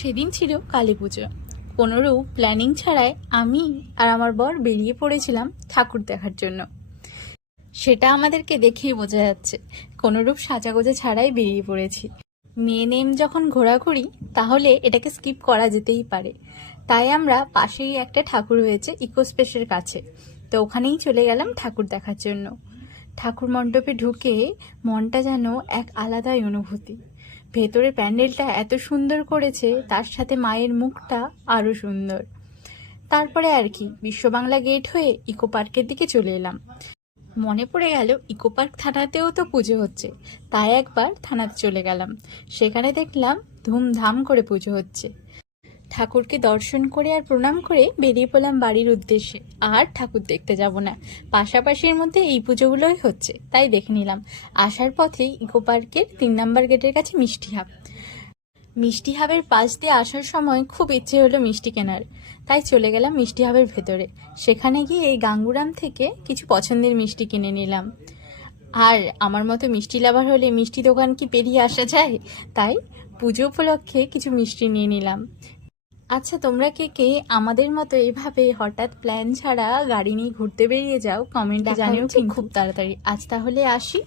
সেদিন ছিল কালী পুজো। কোনোরূপ প্ল্যানিং ছাড়াই আমি আর আমার বর বেরিয়ে পড়েছিলাম ঠাকুর দেখার জন্য। সেটা আমাদেরকে দেখেই বোঝা যাচ্ছে, কোনোরূপ সাজাগোজা ছাড়াই বেরিয়ে পড়েছি। মেয়ে নেম যখন ঘোরাঘুরি, তাহলে এটাকে স্কিপ করা যেতেই পারে। তাই আমরা পাশেই একটা ঠাকুর হয়েছে ইকো স্পেসের কাছে, তো ওখানেই চলে গেলাম ঠাকুর দেখার জন্য। ঠাকুর মণ্ডপে ঢুকে মনটা যেন এক আলাদাই অনুভূতি। ভেতরে প্যান্ডেলটা এত সুন্দর করেছে, তার সাথে মায়ের মুখটা আরো সুন্দর। তারপরে আর কি, বিশ্ব বাংলা গেট হয়ে ইকো পার্কের দিকে চলে এলাম। মনে পড়ে গেল ইকো পার্ক থানাতেও তো পুজো হচ্ছে, তাই একবার থানাতে চলে গেলাম। সেখানে দেখলাম ধুমধাম করে পুজো হচ্ছে। ঠাকুরকে দর্শন করে আর প্রণাম করে বেরিয়ে পড়লাম বাড়ির উদ্দেশ্যে। আর ঠাকুর দেখতে যাব না, পাশাপাশির মধ্যে এই পুজোগুলোই হচ্ছে, তাই দেখে নিলাম। আসার পথেই ইকো পার্কের 3 নম্বর গেটের কাছে মিষ্টি হাব। মিষ্টি হাবের পাশ দিয়ে আসার সময় খুব ইচ্ছে হলো মিষ্টি কেনার, তাই চলে গেলাম মিষ্টি হাবের ভেতরে। সেখানে গিয়ে এই গাঙ্গুরাম থেকে কিছু পছন্দের মিষ্টি কিনে নিলাম। আর আমার মতো মিষ্টি লাভার হলে মিষ্টি দোকান কি পেরিয়ে আসা যায়, তাই পুজো উপলক্ষে কিছু মিষ্টি নিয়ে নিলাম। আচ্ছা, তোমরা কে কে আমাদের মতো এভাবে হঠাৎ প্ল্যান ছাড়া গাড়ি নিয়ে ঘুরতে বেরিয়ে যাও, কমেন্টে জানিও খুব তাড়াতাড়ি। আজ তাহলে আসি।